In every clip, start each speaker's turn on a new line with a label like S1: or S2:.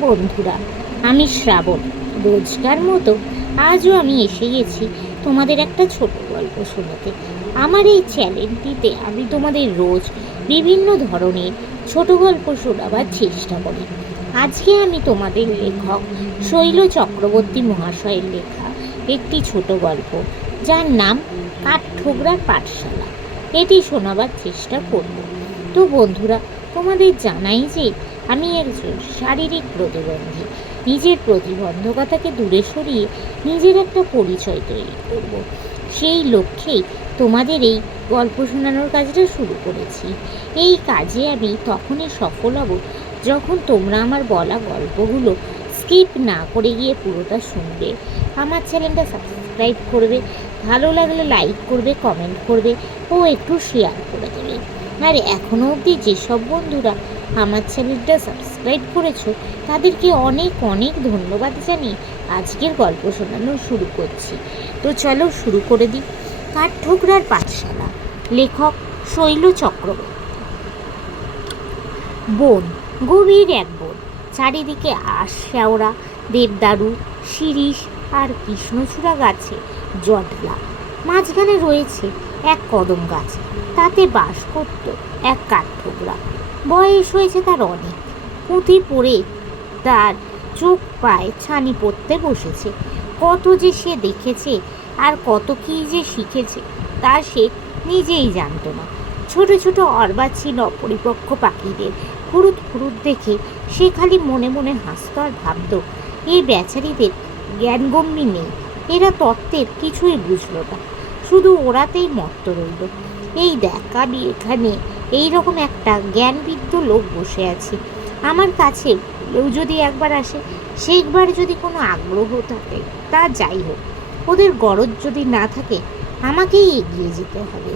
S1: বন্ধুরা, আমি শ্রাবণ। রোজকার মতো আজও আমি এসে গেছি তোমাদের একটা ছোট গল্প শোনাতে। আমার এই চ্যানেলটিতে আমি তোমাদের রোজ বিভিন্ন ধরনের ছোট গল্প শোনাবার চেষ্টা করি। আজকে আমি তোমাদের লেখক শৈল চক্রবর্তী মহাশয়ের লেখা একটি ছোট গল্প, যার নাম কাঠঠোকরার পাঠশালা। এটি শোনাবার চেষ্টা করব। তো বন্ধুরা, তোমাদের জানাই যে আমি একজন শারীরিক প্রতিবন্ধী। নিজের প্রতিবন্ধকতাকে দূরে সরিয়ে নিজের একটা পরিচয় তৈরি করব। সেই লক্ষ্যেই তোমাদের এই গল্প শোনানোর কাজটা শুরু করেছি। এই কাজে আমি তখনই সফল হব যখন তোমরা আমার বলা গল্পগুলো স্কিপ না করে গিয়ে পুরোটা শুনবে। আমার চ্যানেলটা সাবস্ক্রাইব করবে, ভালো লাগলে লাইক করবে, কমেন্ট করবে ও একটু শেয়ার করে দেবে। আর এখনও অবধি যেসব বন্ধুরা আমার চ্যানেলটা সাবস্ক্রাইব করেছ, তাদেরকে অনেক অনেক ধন্যবাদ জানিয়ে আজকের গল্প শোনানো শুরু করছি। তো চলো শুরু করে দিই। কাঠঠোকরার পাঠশালা। লেখক শৈল চক্রবর্তী। বন, গভীর এক বন। চারিদিকে আশ শ্যাওড়া দেবদারু, শিরিষ আর কৃষ্ণচূড়া গাছে জটলা। মাঝখানে রয়েছে এক কদম গাছ, তাতে বাস করত এক কাঠঠোকরা বয়স হয়েছে তার অনেক। পুঁথি পড়ে তার চোখ পায়ে ছানি পড়তে বসেছে। কত যে সে দেখেছে আর কত কী যে শিখেছে, তা সে নিজেই জানতো না। ছোট ছোট ছিল অপরিপক্ষ পাখিদের। ফুরুত ফুরুত দেখে সে খালি মনে মনে হাসতো আর ভাবত এই বেচারিদের জ্ঞানগম্যি নেই। এরা তত্ত্বের কিছুই বুঝলো না। শুধু ওরাতেই মত্ত রইল। এই দেখ আমি এখানে এই রকম একটা জ্ঞানবিদ্ধ লোক বসে আছে। আমার কাছে কেউ যদি একবার আসে, সেইবার যদি কোনো আগ্রহ থাকে, তা যাই হোক। ওদের গরজ যদি না থাকে, আমাকেই এগিয়ে যেতে হবে।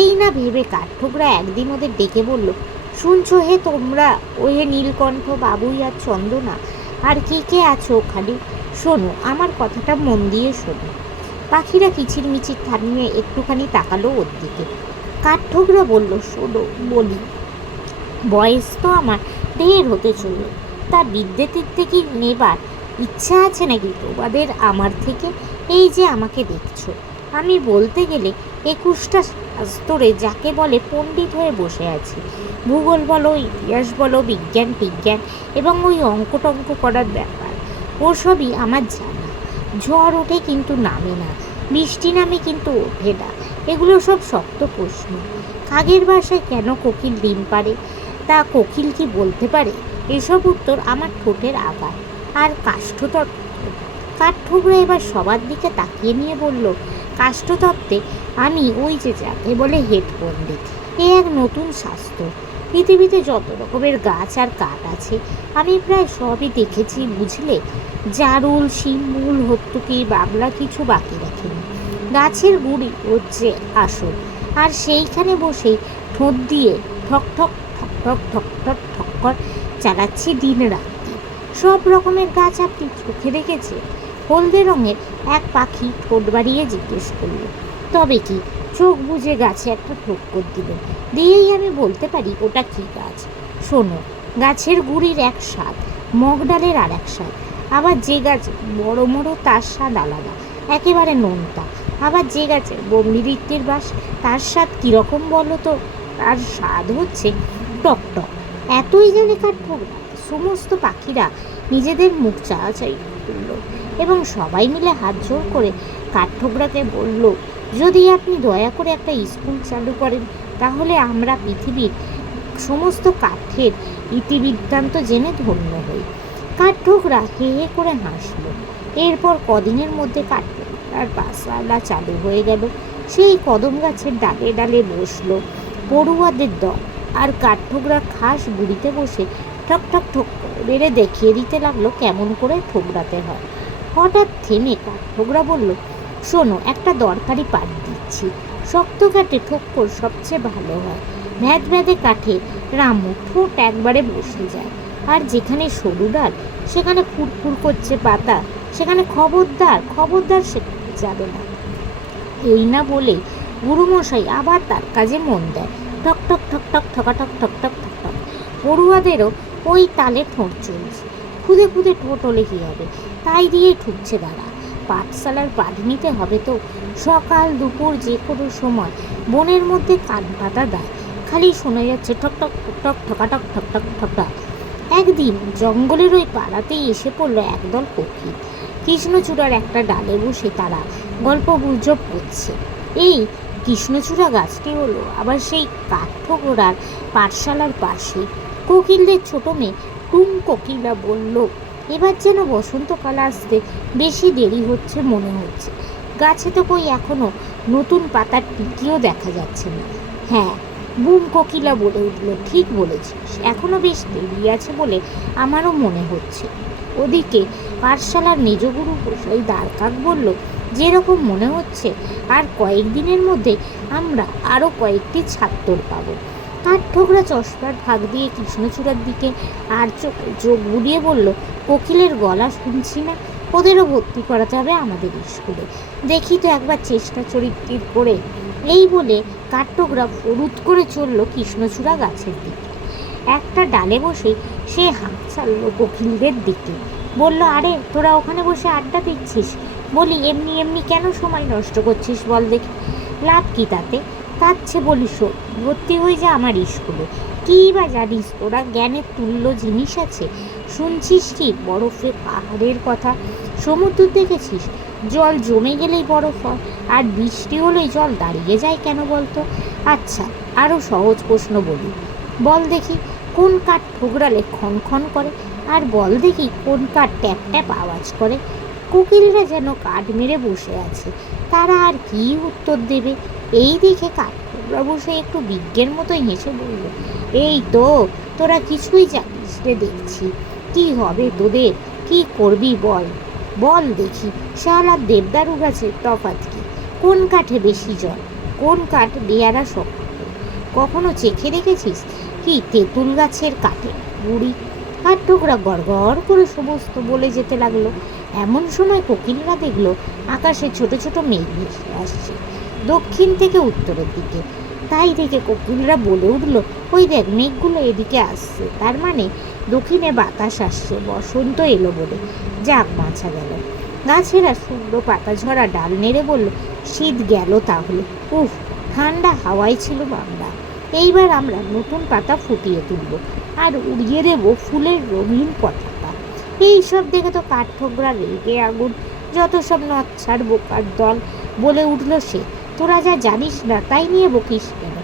S1: এই না ভেবে কাঠঠোকরা একদিন ওদের ডেকে বলল, শুনছো হে তোমরা ও হে নীলকণ্ঠ বাবুই আর চন্দনা, আর কে কে আছো ওখানে? শোনো, আমার কথাটা মন দিয়ে শোনো। পাখিরা কিচির মিচির থামিয়ে একটুখানি তাকালো ওর দিকে। কাঠঠোকরা বলল, শোনো, বলি, বয়স তো আমার ঢের হতে চলল। তা বিদ্যে তীর্থে কি নেবার ইচ্ছা আছে নাকি? তোমাদের আমার থেকে এই যে আমাকে দেখছ। আমি বলতে গেলে একুশটা স্তরে যাকে বলে পণ্ডিত হয়ে বসে আছি। ভূগোল বলো, ইতিহাস বলো, বিজ্ঞান বিজ্ঞান এবং ওই অঙ্ক টঙ্ক করার ব্যাপার। ওসবই আমার জানা। ঝড় ওঠে কিন্তু নামে না, বৃষ্টি নামে কিন্তু ওঠে না। এগুলো সব শক্ত প্রশ্ন। কাগের বাসায় কেন কোকিল ডিম পারে তা কোকিল কি বলতে পারে? এসব উত্তর আমার ঠোঁটের আগায় আর কাষ্ঠতত্ত্ব? কাঠঠোকরা এবার সবার দিকে তাকিয়ে নিয়ে বলল, কাষ্ঠতত্ত্বে আমি ওই যে যাকে বলে হেড পণ্ডিত, এ এক নতুন স্বাস্থ্য পৃথিবীতে যত রকমের গাছ আর কাঠ আছে, আমি প্রায় সবই দেখেছি, বুঝলে? জারুল, শিমুল, হত্তুকি, বাবলা কিছু বাকি রাখিনি। গাছের গুড়ি হচ্ছে আসল আর সেইখানে বসেই ঠোঁট দিয়ে ঠক ঠক ঠক ঠক ঠক ঠক ঠক কর চালাচ্ছি দিন রাত্রি। সব রকমের গাছ আপনি চোখে দেখেছেন হলদে রঙের এক পাখি ঠোঁট বাড়িয়ে জিজ্ঞেস করল, তবে কি চোখ বুজে গাছে একটা ঠোক্কর দিল দিয়েই আমি বলতে পারি ওটা কি গাছ? শোনো, গাছের গুড়ির এক স্বাদ, মগ ডালের আর এক স্বাদ। আবার যে গাছ বড় বড় তার স্বাদ আলাদা, একেবারে নোনতা। আবার যে গাছে বম্বিরিত্তির বাস, তার স্বাদ কীরকম বলো তো? তার স্বাদ হচ্ছে টক টক। এতই জানে কাঠঠোকরা সমস্ত পাখিরা নিজেদের মুখ চাওয়াচাই করল এবং সবাই মিলে হাত জোর করে কাঠঠোকরাকে বলল, যদি আপনি দয়া করে একটা স্কুল চালু করেন, তাহলে আমরা পৃথিবীর সমস্ত কাঠের ইতিবৃত্তান্ত জেনে ধন্য হই। কাঠঠোকরা হে হে করে হাসলো। এরপর কদিনের মধ্যে কাঠঠোকরার পাশালা চালু হয়ে গেল। সেই কদম গাছের ডালে ডালে বসল পড়ুয়াদের দল। আর কাঠঠোকরা খাস গুড়িতে বসে ঠক ঠক ঠক বেড়ে দেখিয়ে দিতে লাগল কেমন করে ঠোকরাতে হয়। হঠাৎ থেমে কাঠঠোকরা বলল, শোনো, একটা দরকারি পাট দিচ্ছি। শক্ত কাঠে ঠোক্কর সবচেয়ে ভালো হয়। ভ্যাদ ভ্যাদে কাঠে রামু ঠোঁট একবারে বসে যায়। আর যেখানে সরু ডাল, সেখানে ফুরফুর করছে পাতা, সেখানে খবরদার খবরদার সেখানে যাবে না এই না বলে গুরুমশাই আবার তার কাজে মন দেয় ঠক ঠক ঠক ঠক ঠকা ঠক ঠক ঠক ঠক পড়ুয়াদেরও ওই তালে ঠোঁট চলছে খুদে খুদে ঠোঁট হলে কী হবে তাই দিয়েই ঠুকছে দাঁড়া পাঠশালার পাঠ নিতে হবে তো সকাল দুপুর যে কোনো সময় বনের মধ্যে কান পাতা দেয় খালি শোনা যাচ্ছে ঠক ঠক ঠক ঠকা ঠক ঠক ঠক একদিন জঙ্গলের ওই পাড়াতেই এসে পড়ল একদল পক্ষী কৃষ্ণচূড়ার একটা ডালে বসে তারা গল্প গুজব করছে। এই কৃষ্ণচূড়া গাছটি হলো আবার সেই কাঠঠোকরার পাঠশালার পাশে। কোকিলদের ছোট মেয়ে টুম কোকিলা বলল, এবার যেন বসন্তকাল আসতে বেশি দেরি হচ্ছে মনে হচ্ছে। গাছে তো কই এখনও নতুন পাতার টিকিও দেখা যাচ্ছে না। হ্যাঁ বুম কোকিলা বলে উঠল, ঠিক বলেছিস এখনও বেশ দেরি আছে বলে আমারও মনে হচ্ছে। ওদিকে পাঠশালার নিজগুরু বসলেই দ্বারকাক বলল, যেরকম মনে হচ্ছে, আর কয়েকদিনের মধ্যে আমরা আরও কয়েকটি ছাত্র পাবো। কাঠঠোকরা চশমার ভাগ দিয়ে কৃষ্ণচূড়ার দিকে আর চোখ চোখ বুলিয়ে বলল, কোকিলের গলা শুনছি না, ওদেরও ভর্তি করাতে হবে আমাদের স্কুলে। দেখি তো একবার চেষ্টা চরিত্রির করে। এই বলে কাঠঠোকরা ফরুত করে চলল কৃষ্ণচূড়া গাছের দিকে। একটা ডালে বসে সে হাঁক ছাড়লো কোকিলদের দিকে। বলল, আরে, তোরা ওখানে বসে আড্ডা দিচ্ছিস? বলি, এমনি এমনি কেন সময় নষ্ট করছিস বল দেখি। লাভ কী তাতে? তার চেয়ে বলি শোন, ভর্তি হয়ে যা আমার স্কুলে। কী বা জানিস, তোরা জ্ঞানের তুল্য জিনিস আছে। শুনছিস কি, বরফে পাহাড়ের কথা? সমুদ্র দেখেছিস? জল জমে গেলেই বরফ হয়, আর বৃষ্টি হলেই জল দাঁড়িয়ে যায় কেন বলতো? আচ্ছা আরও সহজ প্রশ্ন বলি। বল দেখি, কোন কাঠ ঠোকরালে খন করে? আর বল দেখি কোন কাঠ ট্যাপ ট্যাপ আওয়াজ করে। কোকিলরা যেন কাঠ মেরে বসে আছে, তারা আর কি উত্তর দেবে? এই দেখে কাঠঠোকরা বসে একটু বিজ্ঞের মতোই হেসে বলল, এই তো, তোরা কিছুই জানিস রে দেখছি। কি হবে তোদের? কি করবি বল? বল দেখি, শাল আর দেবদারু গাছের তফাৎ কি? কোন কাঠে বেশি জল? কোন কাঠ বেয়ারা শক্ত? কখনো চেখে দেখেছিস কি তেঁতুল গাছের কাঠে বুড়ি আর টুকরা গড় করে সমস্ত বলে যেতে লাগল। এমন সময় কোকিলরা দেখল আকাশে ছোট ছোট মেঘ ভেসে আসছে, দক্ষিণ থেকে উত্তরের দিকে। তাই দেখে কোকিলরা বলে উঠল, ওই দেখ, মেঘগুলো এদিকে আসছে। তার মানে দক্ষিণে বাতাস আসছে। বসন্ত এলো বলে। যাক বাঁচা গেল। গাছেরা শুকনো পাতা ঝরা ডাল নেড়ে বলল, শীত গেল তাহলে। উফ, ঠান্ডা হাওয়াই ছিল বাংলা। এইবার আমরা নতুন পাতা ফুটিয়ে তুলব। আর উড়িয়ে দেব ফুলের রঙিন পতাকা। এই সব দেখে তো কাঠঠোকরা রেগে আগুন, যত সব নচ্ছার বোকার দল বলে উঠল সে। তোরা যা জানিস না, তাই নিয়ে বকিস কেন?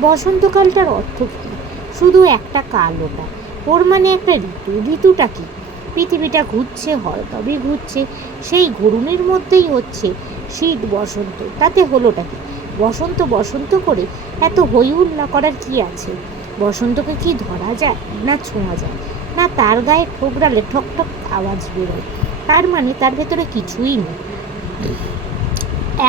S1: বসন্তকালটার অর্থ কী? শুধু একটা কাল ওটা ওর মানে একটা ঋতু। ঋতুটা কি? পৃথিবীটা ঘুরছে হয় তবে ঘুরছে, সেই ঘুরুনির মধ্যেই হচ্ছে শীত, বসন্ত। তাতে হলোটা কি? বসন্ত বসন্ত করে এত হই হুল্লা করার কি আছে? বসন্তকে কি ধরা যায় না ছোঁয়া যায়? না তার গায়ে ঠোকরালে ঠক ঠক আওয়াজ বেরোয়। তার মানে তার ভেতরে কিছুই নেই।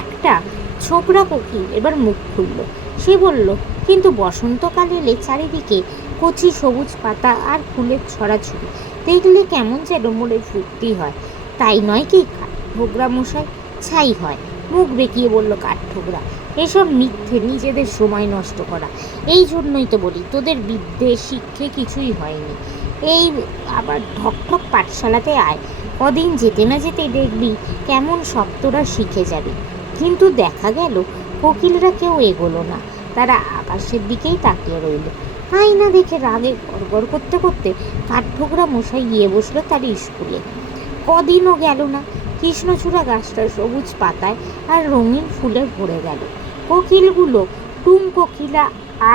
S1: একটা ছোকরা কোকিল এবার মুখ খুলল। সে বলল, কিন্তু বসন্তকাল এলে চারিদিকে কচি সবুজ পাতা আর ফুলের ছড়াছড়ি। দেখলে কেমন যেন মনে ফুর্তি হয়। তাই নয় কি কাঠঠোকরা মশাই? ছাই হয়। মুখ বেঁকিয়ে বলল কাঠঠোকরা এসব মিথ্যে নিজেদের সময় নষ্ট করা। এই জন্যই তো বলি, তোদের বিদ্যে শিক্ষে কিছুই হয়নি। এই আবার ঠকঠক পাঠশালাতে আয়। কদিন যেতে না যেতেই দেখবি কেমন সব তোরা শিখে যাবে। কিন্তু দেখা গেল, কোকিলরা কেউ এগোলো না। তারা আকাশের দিকেই তাকিয়ে রইল। তাই না দেখে রাগে গড়গড় করতে করতে কাঠঠোকরা মশাই গিয়ে বসল তার স্কুলে। কদিনও গেল না। কৃষ্ণচূড়া গাছটা সবুজ পাতায় আর রঙিন ফুলে ভরে গেল। কোকিলগুলো টুম কোকিলা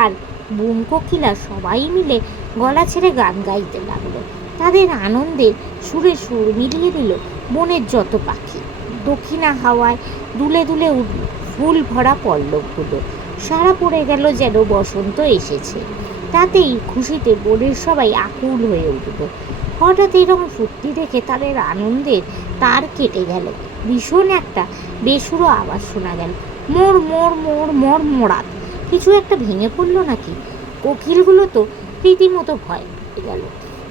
S1: আর বুম কোকিলা সবাই মিলে গলা ছেড়ে গান গাইতে লাগল। তাদের আনন্দের সুরে সুর মিলিয়ে দিল বনের যত পাখি। দক্ষিণা হাওয়ায় দুলে দুলে উঠল ফুল ভরা পল্লবগুলো। সারা পড়ে গেল যেন বসন্ত এসেছে। তাতেই খুশিতে বনের সবাই আকুল হয়ে উঠল। হঠাৎ এরকম ফুর্তি দেখে তাদের আনন্দের তার কেটে গেল। ভীষণ একটা বেসুরো আওয়াজ শোনা গেল। মোর মোর মোর মোর মোড়াত। কিছু একটা ভেঙে পড়ল নাকি? কোকিলগুলো তো রীতিমতো ভয় পেয়ে গেল।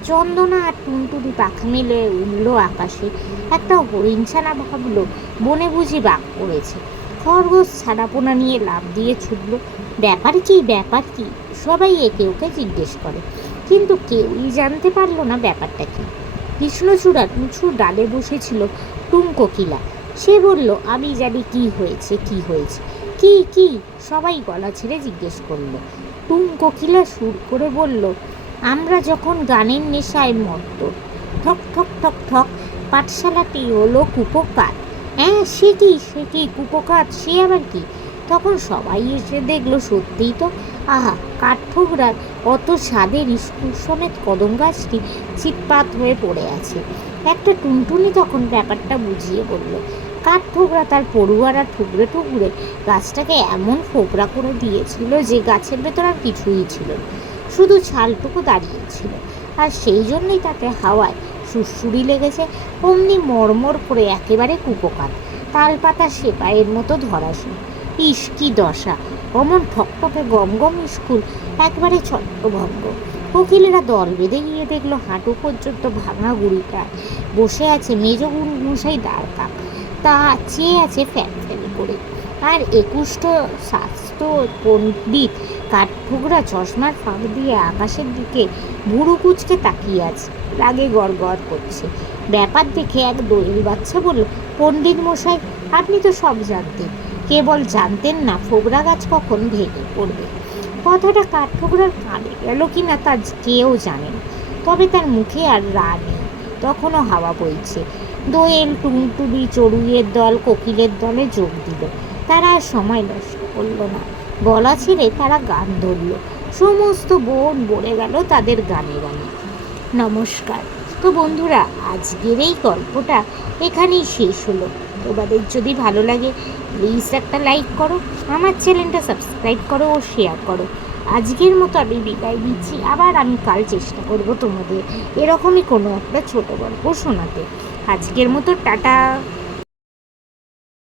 S1: চন্দনা আর টুনটুনি পাখা মেলে উঠল আকাশে। একটা হরিণছানা ভাবলো, বনে বুঝি বাঘ করেছে খরগোশ ছানাপোনা নিয়ে লাভ দিয়ে ছুটলো। ব্যাপার কি ব্যাপার কি? সবাই একে ওকে জিজ্ঞেস করে। কিন্তু কেউই জানতে পারল না ব্যাপারটা কি। কৃষ্ণচূড়ার উঁচু ডালে বসেছিল টুম কোকিলা। সে বলল, আমি জানি কি হয়েছে কি হয়েছে। কি কি? সবাই গলা ছেড়ে জিজ্ঞেস করল। টুম কোকিলা সুর করে বলল, আমরা যখন গানের নেশায় মত্ত, ঠক ঠক ঠক ঠক পাঠশালাটি হলো কুপোকাত হ্যাঁ সে কি সে কি কুপোকাত সে আবার কি? তখন সবাই এসে দেখল, সত্যিই তো, আহা, কাঠঠোকরার অত স্বাদের স্কুল সমেত কদম গাছটি চিৎপাত হয়ে পড়ে আছে। একটা টুনটুনি তখন ব্যাপারটা বুঝিয়ে বলল কাঠঠোকরা তার পড়ুয়ারা ঠুকরে ঠুকরে গাছটাকে এমন ফোকরা করে দিয়েছিল যে গাছের ভেতর আর কিছুই ছিল। শুধু ছালটুকু দাঁড়িয়েছিল। আর সেই জন্যই তাতে হাওয়ায় সুরসুরি লেগেছে, অমনি মরমর করে একেবারে কুপোকাত তাল পাতা সেপাইয়ের মতো ধরাশীল ইস, কি দশা! অমন ঠকঠকে গম গম স্কুল, একবারে ছত্রভঙ্গ। কোকিলেরা দল বেঁধে গিয়ে দেখল হাঁটু পর্যন্ত ভাঙা গুড়িটা বসে আছে মেজ গুরু মশাই দ্বারকা তা চেয়ে আছে ফ্যান ফ্যান করে। আর একুশটো স্বাস্থ্য পণ্ডিত কাঠঠোকরা চশমার ফাঁক দিয়ে আকাশের দিকে ভুরু কুচকে তাকিয়ে আছে, রাগে গড় করছে। ব্যাপার দেখে এক দোয়েল বাচ্চা বলল, পণ্ডিত মশাই, আপনি তো সব জানতেন। কেবল জানতেন না ফোবরা গাছ কখন ভেঙে পড়বে। কথাটা কাঠঠোকরার কানে গেল কি না তা কেউ জানে না। তবে তার মুখে আর রা নেই। তখনও হাওয়া বইছে। দোয়েল টুনটুনি চড়ুইয়ের দল, কোকিলের দলে যোগ দিল। তারা আর সময় নষ্ট করল না। গলা ছেড়ে তারা গান ধরলো। সমস্ত বন বলে গেল তাদের গানে গানে। নমস্কার। তো বন্ধুরা, আজকের এই গল্পটা এখানেই শেষ হলো। তোমাদের যদি ভালো লাগে প্লিজ একটা লাইক করো, আমার চ্যানেলটা সাবস্ক্রাইব করো ও শেয়ার করো। আজকের মতো আমি বিদায় দিচ্ছি আবার আমি কাল চেষ্টা করব তোমাদের এরকমই কোনো একটা ছোট গল্প শোনাতে। আজকের মতো টাটা।